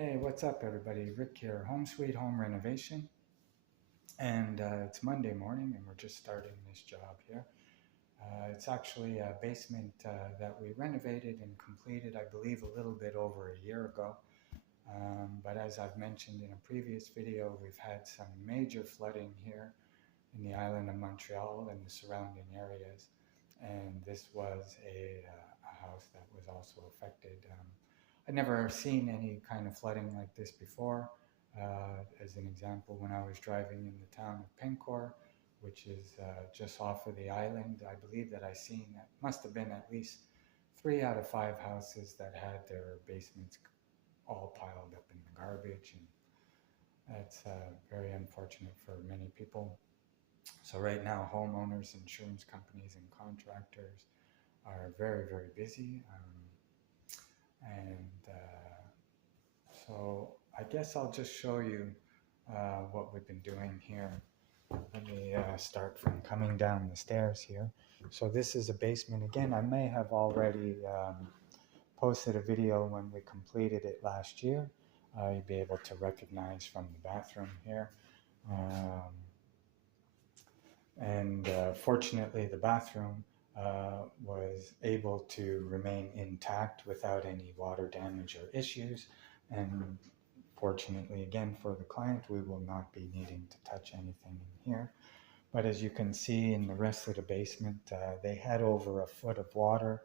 Hey, what's up, everybody? Rick here, Home Sweet Home Renovation. And it's Monday morning, and we're just starting this job here. It's actually a basement that we renovated and completed, I believe, a little bit over a year ago. But as I've mentioned in a previous video, we've had some major flooding here in the island of Montreal and the surrounding areas. And this was a house that was also affected. I'd never seen any kind of flooding like this before. As an example, when I was driving in the town of Pencor, which is just off of the island, I believe that I seen that must have been at least 3 out of 5 houses that had their basements all piled up in the garbage, and that's very unfortunate for many people. So right now, homeowners, insurance companies, and contractors are very, very busy. So I guess I'll just show you what we've been doing here. Let me start from coming down the stairs here. So this is a basement. Again, I may have already posted a video when we completed it last year. You'll be able to recognize from the bathroom here. Fortunately, the bathroom was able to remain intact without any water damage or issues. And fortunately, again, for the client, we will not be needing to touch anything in here. But as you can see in the rest of the basement, they had over a foot of water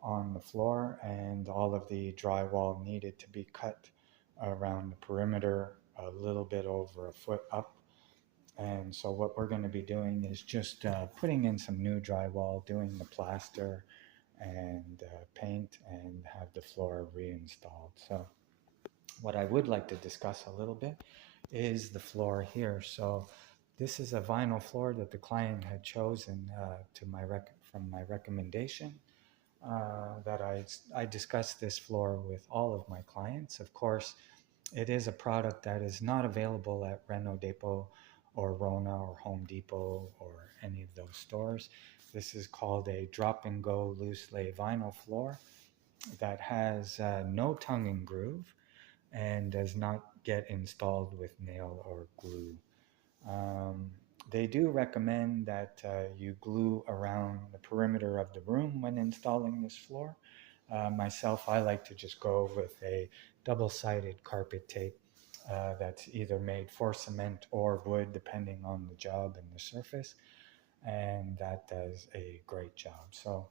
on the floor, and all of the drywall needed to be cut around the perimeter a little bit over a foot up. And so what we're going to be doing is just putting in some new drywall, doing the plaster and paint, and have the floor reinstalled. So what I would like to discuss a little bit is the floor here. So this is a vinyl floor that the client had chosen from my recommendation. That I discussed this floor with all of my clients. Of course, it is a product that is not available at Reno Depot or Rona or Home Depot or any of those stores. This is called a drop and go loose lay vinyl floor that has no tongue and groove and does not get installed with nail or glue. They do recommend that you glue around the perimeter of the room when installing this floor. Myself, I like to just go with a double-sided carpet tape that's either made for cement or wood, depending on the job and the surface, and that does a great job. So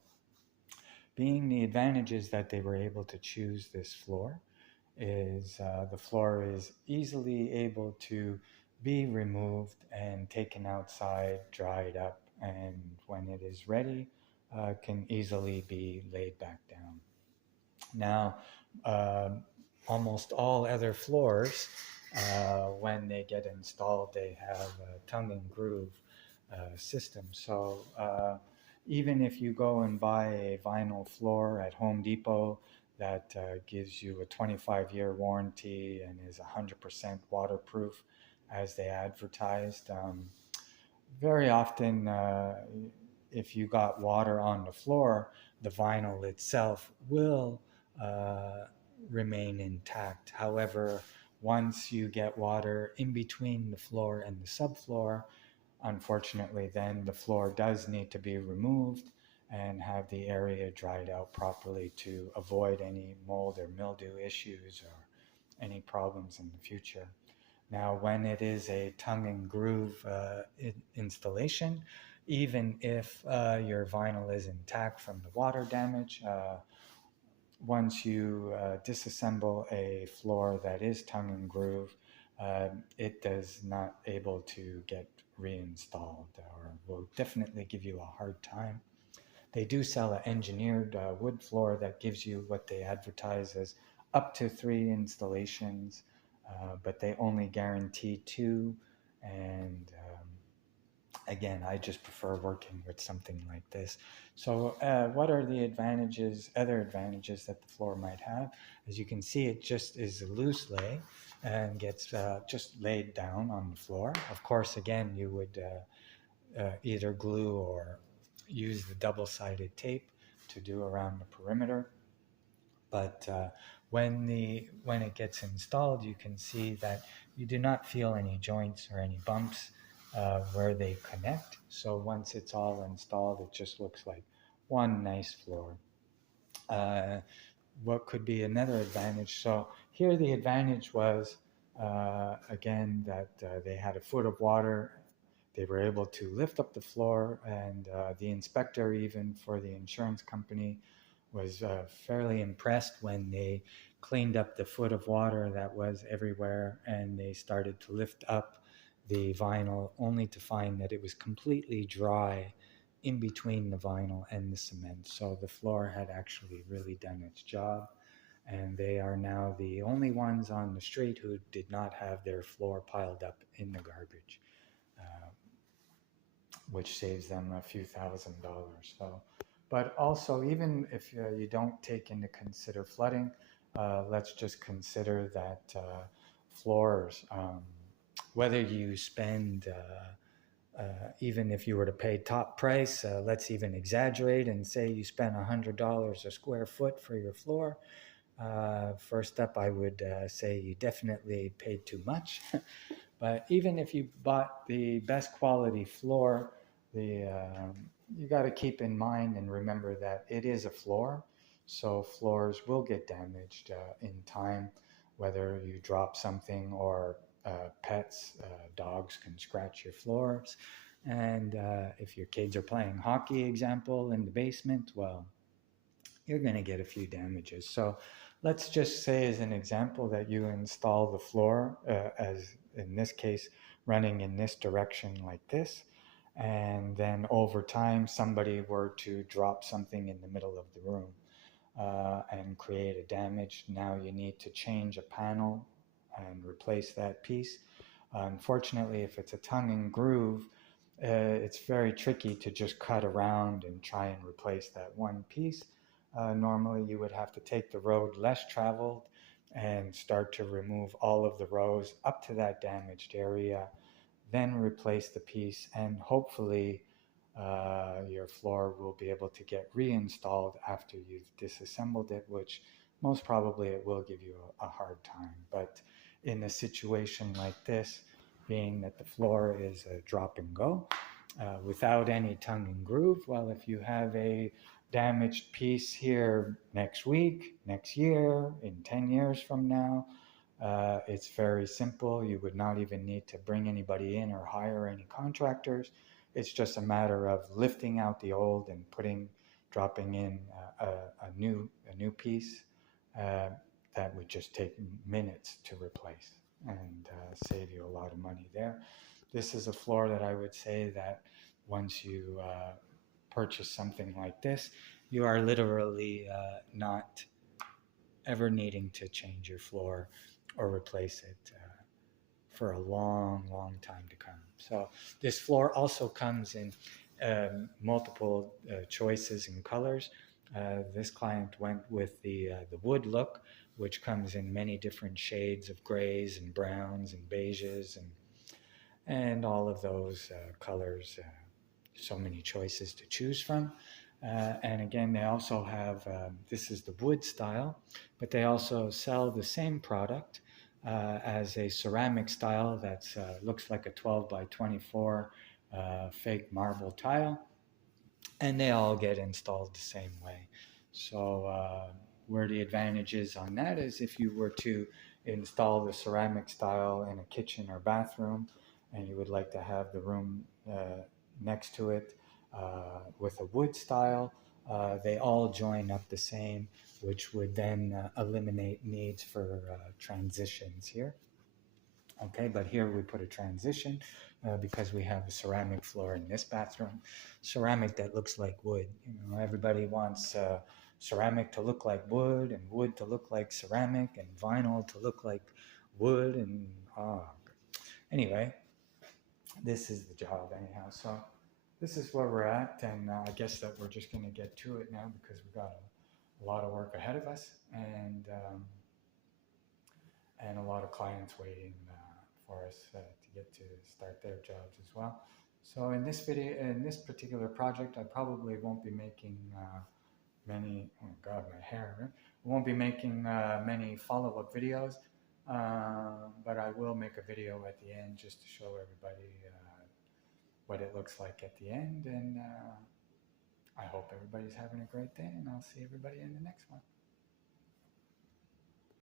being the advantages that they were able to choose this floor is the floor is easily able to be removed and taken outside, dried up, and when it is ready, can easily be laid back down. Now, almost all other floors, when they get installed, they have a tongue and groove system. So even if you go and buy a vinyl floor at Home Depot that gives you a 25-year warranty and is 100% waterproof as they advertised, very often if you got water on the floor, the vinyl itself will remain intact. However, once you get water in between the floor and the subfloor, unfortunately, then the floor does need to be removed and have the area dried out properly to avoid any mold or mildew issues or any problems in the future. Now, when it is a tongue and groove installation, even if your vinyl is intact from the water damage, once you disassemble a floor that is tongue and groove, it does not able to get reinstalled or will definitely give you a hard time. They do sell an engineered wood floor that gives you what they advertise as up to 3 installations, but they only guarantee 2. And again, I just prefer working with something like this. So what are the other advantages that the floor might have? As you can see, it just is a loose lay and gets just laid down on the floor. Of course, again, you would either glue or use the double-sided tape to do around the perimeter. But when it gets installed, you can see that you do not feel any joints or any bumps where they connect. So once it's all installed, it just looks like one nice floor. Uh, what could be another advantage? So here the advantage was again that they had a foot of water. They were able to lift up the floor, and the inspector, even for the insurance company, was fairly impressed when they cleaned up the foot of water that was everywhere, and they started to lift up the vinyl, only to find that it was completely dry in between the vinyl and the cement. So the floor had actually really done its job, and they are now the only ones on the street who did not have their floor piled up in the garbage, uh, which saves them a few $1,000s. So, but also, even if you don't take into consider flooding, let's just consider that floors, whether you spend even if you were to pay top price, let's even exaggerate and say you spent $100 a square foot for your floor. First up, I would say you definitely paid too much. But even if you bought the best quality floor, you got to keep in mind and remember that it is a floor. So floors will get damaged in time, whether you drop something or pets, dogs can scratch your floors. And if your kids are playing hockey, example, in the basement, well, you're going to get a few damages. So let's just say, as an example, that you install the floor, as in this case, running in this direction like this. And then over time, somebody were to drop something in the middle of the room and create a damage. Now you need to change a panel and replace that piece. Unfortunately, if it's a tongue and groove, it's very tricky to just cut around and try and replace that one piece. Normally, you would have to take the road less traveled and start to remove all of the rows up to that damaged area, then replace the piece, and hopefully your floor will be able to get reinstalled after you've disassembled it, which most probably it will give you a hard time. But in a situation like this, being that the floor is a drop and go, without any tongue and groove, well, if you have a damaged piece here next week, next year, in 10 years from now, it's very simple. You would not even need to bring anybody in or hire any contractors. It's just a matter of lifting out the old and dropping in a new piece that would just take minutes to replace and save you a lot of money there. This is a floor that I would say that once you purchase something like this, you are literally not ever needing to change your floor or replace it for a long, long time to come. So this floor also comes in multiple choices and colors. This client went with the wood look, which comes in many different shades of grays and browns and beiges and all of those colors. So many choices to choose from. And again, they also have, this is the wood style, but they also sell the same product as a ceramic style that looks like a 12 by 24 fake marble tile. And they all get installed the same way. So where the advantage is on that is if you were to install the ceramic style in a kitchen or bathroom, and you would like to have the room next to it with a wood style, they all join up the same, which would then eliminate needs for transitions here. Okay, but here we put a transition because we have a ceramic floor in this bathroom. Ceramic that looks like wood. You know, everybody wants ceramic to look like wood, and wood to look like ceramic, and vinyl to look like wood. And anyway, this is the job anyhow. So this is where we're at, and I guess that we're just going to get to it now because we've got a lot of work ahead of us, and a lot of clients waiting for us to get to start their jobs as well. So in this video, in this particular project, I probably won't be making many. Oh God, my hair! Right? won't be making many follow-up videos, but I will make a video at the end just to show everybody what it looks like at the end. And I hope everybody's having a great day, and I'll see everybody in the next one.